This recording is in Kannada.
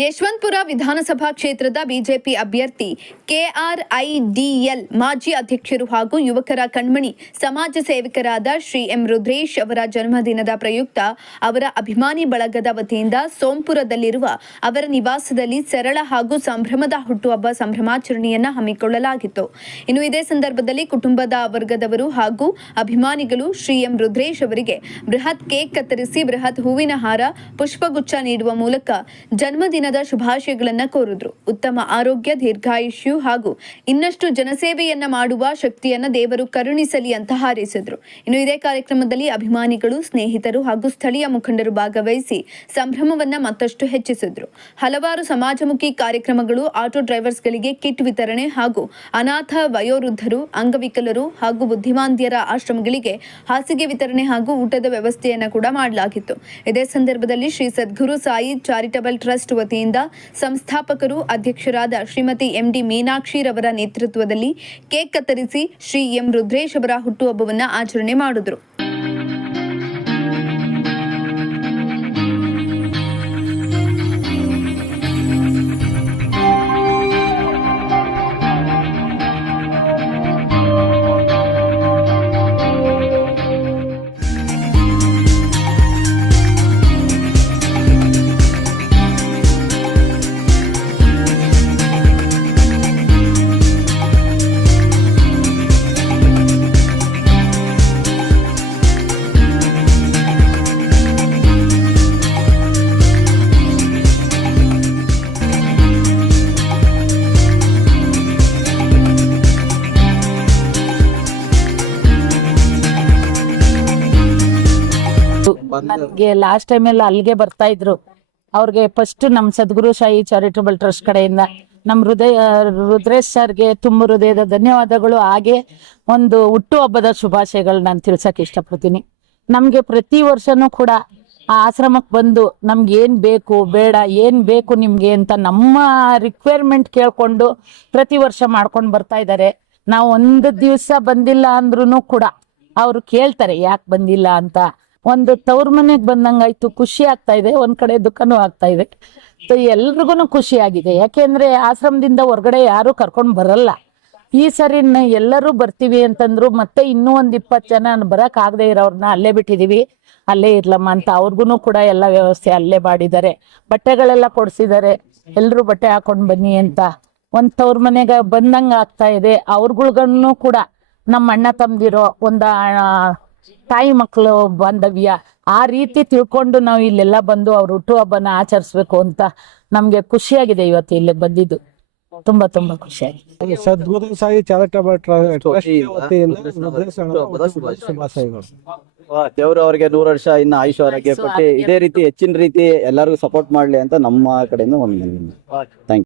ಯಶವಂತಪುರ ವಿಧಾನಸಭಾ ಕ್ಷೇತ್ರದ ಬಿಜೆಪಿ ಅಭ್ಯರ್ಥಿ ಕೆಆರ್ಐಡಿಎಲ್ ಮಾಜಿ ಅಧ್ಯಕ್ಷರು ಹಾಗೂ ಯುವಕರ ಕಣ್ಮಣಿ ಸಮಾಜ ಸೇವಕರಾದ ಶ್ರೀ ಎಂ ರುದ್ರೇಶ್ ಅವರ ಜನ್ಮದಿನದ ಪ್ರಯುಕ್ತ ಅವರ ಅಭಿಮಾನಿ ಬಳಗದ ವತಿಯಿಂದ ಸೋಂಪುರದಲ್ಲಿರುವ ಅವರ ನಿವಾಸದಲ್ಲಿ ಸರಳ ಹಾಗೂ ಸಂಭ್ರಮದ ಹುಟ್ಟುಹಬ್ಬ ಸಂಭ್ರಮಾಚರಣೆಯನ್ನು ಹಮ್ಮಿಕೊಳ್ಳಲಾಗಿತ್ತು. ಇನ್ನು ಇದೇ ಸಂದರ್ಭದಲ್ಲಿ ಕುಟುಂಬದ ವರ್ಗದವರು ಹಾಗೂ ಅಭಿಮಾನಿಗಳು ಶ್ರೀ ಎಂ ರುದ್ರೇಶ್ ಅವರಿಗೆ ಬೃಹತ್ ಕೇಕ್ ಕತ್ತರಿಸಿ ಬೃಹತ್ ಹೂವಿನ ಹಾರ, ಪುಷ್ಪಗುಚ್ಛ ನೀಡುವ ಮೂಲಕ ಜನ್ಮದಿನದ ಶುಭಾಶಯಗಳನ್ನು ಕೋರಿದ್ರು. ಉತ್ತಮ ಆರೋಗ್ಯ, ದೀರ್ಘಾಯುಷ್ಯ ಹಾಗೂ ಇನ್ನಷ್ಟು ಜನಸೇವೆಯನ್ನ ಮಾಡುವ ಶಕ್ತಿಯನ್ನ ದೇವರು ಕರುಣಿಸಲಿ ಅಂತ ಹಾರೈಸಿದ್ರು. ಇನ್ನು ಇದೇ ಕಾರ್ಯಕ್ರಮದಲ್ಲಿ ಅಭಿಮಾನಿಗಳು, ಸ್ನೇಹಿತರು ಹಾಗೂ ಸ್ಥಳೀಯ ಮುಖಂಡರು ಭಾಗವಹಿಸಿ ಸಂಭ್ರಮವನ್ನ ಮತ್ತಷ್ಟು ಹೆಚ್ಚಿಸಿದ್ರು. ಹಲವಾರು ಸಮಾಜಮುಖಿ ಕಾರ್ಯಕ್ರಮಗಳು, ಆಟೋ ಡ್ರೈವರ್ಸ್ಗಳಿಗೆ ಕಿಟ್ ವಿತರಣೆ ಹಾಗೂ ಅನಾಥ, ವಯೋವೃದ್ಧರು, ಅಂಗವಿಕಲರು ಹಾಗೂ ಬುದ್ಧಿಮಾಂದ್ಯರ ಆಶ್ರಮಗಳಿಗೆ ಹಾಸಿಗೆ ವಿತರಣೆ ಹಾಗೂ ಊಟದ ವ್ಯವಸ್ಥೆಯನ್ನು ಕೂಡ ಮಾಡಲಾಗಿತ್ತು. ಇದೇ ಸಂದರ್ಭದಲ್ಲಿ ಶ್ರೀ ಸದ್ಗುರು ಸಾಯಿ ಚಾರಿಟಬಲ್ ಟ್ರಸ್ಟ್ ವತಿಯಿಂದ ಸಂಸ್ಥಾಪಕರು, ಅಧ್ಯಕ್ಷರಾದ ಶ್ರೀಮತಿ ಎಂಡಿ ಮೀನಾಕ್ಷಿ ರವರ ನೇತೃತ್ವದಲ್ಲಿ ಕೇಕ್ ಕತ್ತರಿಸಿ ಶ್ರೀ ಎಂ ರುದ್ರೇಶ್ ಅವರ ಹುಟ್ಟುಹಬ್ಬವನ್ನು ಆಚರಣೆ ಮಾಡಿದ್ರು. ನನಗೆ ಲಾಸ್ಟ್ ಟೈಮ್ ಎಲ್ಲ ಅಲ್ಲಿಗೆ ಬರ್ತಾ ಇದ್ರು. ಅವ್ರಿಗೆ ಫಸ್ಟ್ ನಮ್ ಸದ್ಗುರು ಸಾಯಿ ಚಾರಿಟಬಲ್ ಟ್ರಸ್ಟ್ ಕಡೆಯಿಂದ ನಮ್ ರುದ್ರೇಶ್ ಸರ್ಗೆ ತುಂಬ ಹೃದಯದ ಧನ್ಯವಾದಗಳು. ಹಾಗೆ ಒಂದು ಹುಟ್ಟುಹಬ್ಬದ ಶುಭಾಶಯಗಳು ನಾನು ತಿಳ್ಸಕ್ ಇಷ್ಟಪಡ್ತೀನಿ. ನಮ್ಗೆ ಪ್ರತಿ ವರ್ಷನೂ ಕೂಡ ಆ ಆಶ್ರಮಕ್ಕೆ ಬಂದು ನಮ್ಗೆ ಏನ್ ಬೇಕು, ಬೇಡ, ಏನ್ ಬೇಕು ನಿಮ್ಗೆ ಅಂತ ನಮ್ಮ ರಿಕ್ವೈರ್ಮೆಂಟ್ ಕೇಳ್ಕೊಂಡು ಪ್ರತಿ ವರ್ಷ ಮಾಡ್ಕೊಂಡು ಬರ್ತಾ ಇದ್ದಾರೆ. ನಾವು ಒಂದು ದಿವಸ ಬಂದಿಲ್ಲ ಅಂದ್ರೂ ಕೂಡ ಅವ್ರು ಕೇಳ್ತಾರೆ ಯಾಕೆ ಬಂದಿಲ್ಲ ಅಂತ. ಒಂದು ತವ್ರ ಮನೆಗ್ ಬಂದಂಗಾಯ್ತು, ಖುಷಿ ಆಗ್ತಾ ಇದೆ, ಒಂದ್ ಕಡೆ ದುಃಖನೂ ಆಗ್ತಾ ಇದೆ. ಎಲ್ರಿಗೂ ಖುಷಿ ಆಗಿದೆ. ಯಾಕೆಂದ್ರೆ ಆಶ್ರಮದಿಂದ ಹೊರಗಡೆ ಯಾರು ಕರ್ಕೊಂಡ್ ಬರಲ್ಲ. ಈ ಸರಿ ಎಲ್ಲರೂ ಬರ್ತೀವಿ ಅಂತಂದ್ರು. ಮತ್ತೆ ಇನ್ನೂ ಒಂದ್ 20 ಜನ ಬರಕ್ ಆಗದೆ ಇರೋರ್ನ ಅಲ್ಲೇ ಬಿಟ್ಟಿದೀವಿ, ಅಲ್ಲೇ ಇರ್ಲಮ್ಮ ಅಂತ ಅವ್ರಿಗೂ ಕೂಡ ಎಲ್ಲ ವ್ಯವಸ್ಥೆ ಅಲ್ಲೇ ಮಾಡಿದ್ದಾರೆ. ಬಟ್ಟೆಗಳೆಲ್ಲ ಕೊಡ್ಸಿದ್ದಾರೆ, ಎಲ್ರು ಬಟ್ಟೆ ಹಾಕೊಂಡ್ ಬನ್ನಿ ಅಂತ. ಒಂದ್ ತವ್ರ ಮನೆಗ ಬಂದಂಗ ಆಗ್ತಾ ಇದೆ. ಅವ್ರಗಳ್ಗೂ ಕೂಡ ನಮ್ಮ ಅಣ್ಣ ತಮ್ದಿರೋ ಒಂದ ತಾಯಿ ಮಕ್ಕಳು ಬಾಂಧವ್ಯ ಆ ರೀತಿ ತಿಳ್ಕೊಂಡು ನಾವು ಇಲ್ಲೆಲ್ಲ ಬಂದು ಅವ್ರ ಹುಟ್ಟುಹಬ್ಬನ ಆಚರಿಸ್ಬೇಕು ಅಂತ ನಮ್ಗೆ ಖುಷಿಯಾಗಿದೆ. ಇವತ್ತು ಇಲ್ಲಿ ಬಂದಿದ್ದು ತುಂಬಾ ತುಂಬಾ ಖುಷಿಯಾಗಿದೆ. ಸದ್ಗುರು ಸಾಯಿ ಚಾರಿಟಬಲ್ ಟ್ರಸ್ಟ್ ಶುಭಾಶಯಗಳು. ದೇವರು ಅವ್ರಿಗೆ 100 ವರ್ಷ ಇನ್ನು ಆಯುಷ್ ಆರೋಗ್ಯ ಕೊಟ್ಟು ಇದೇ ರೀತಿ ಹೆಚ್ಚಿನ ರೀತಿ ಎಲ್ಲರಿಗೂ ಸಪೋರ್ಟ್ ಮಾಡ್ಲಿ ಅಂತ ನಮ್ಮ ಕಡೆಯಿಂದ ಒಂದು ಥ್ಯಾಂಕ್ ಯು.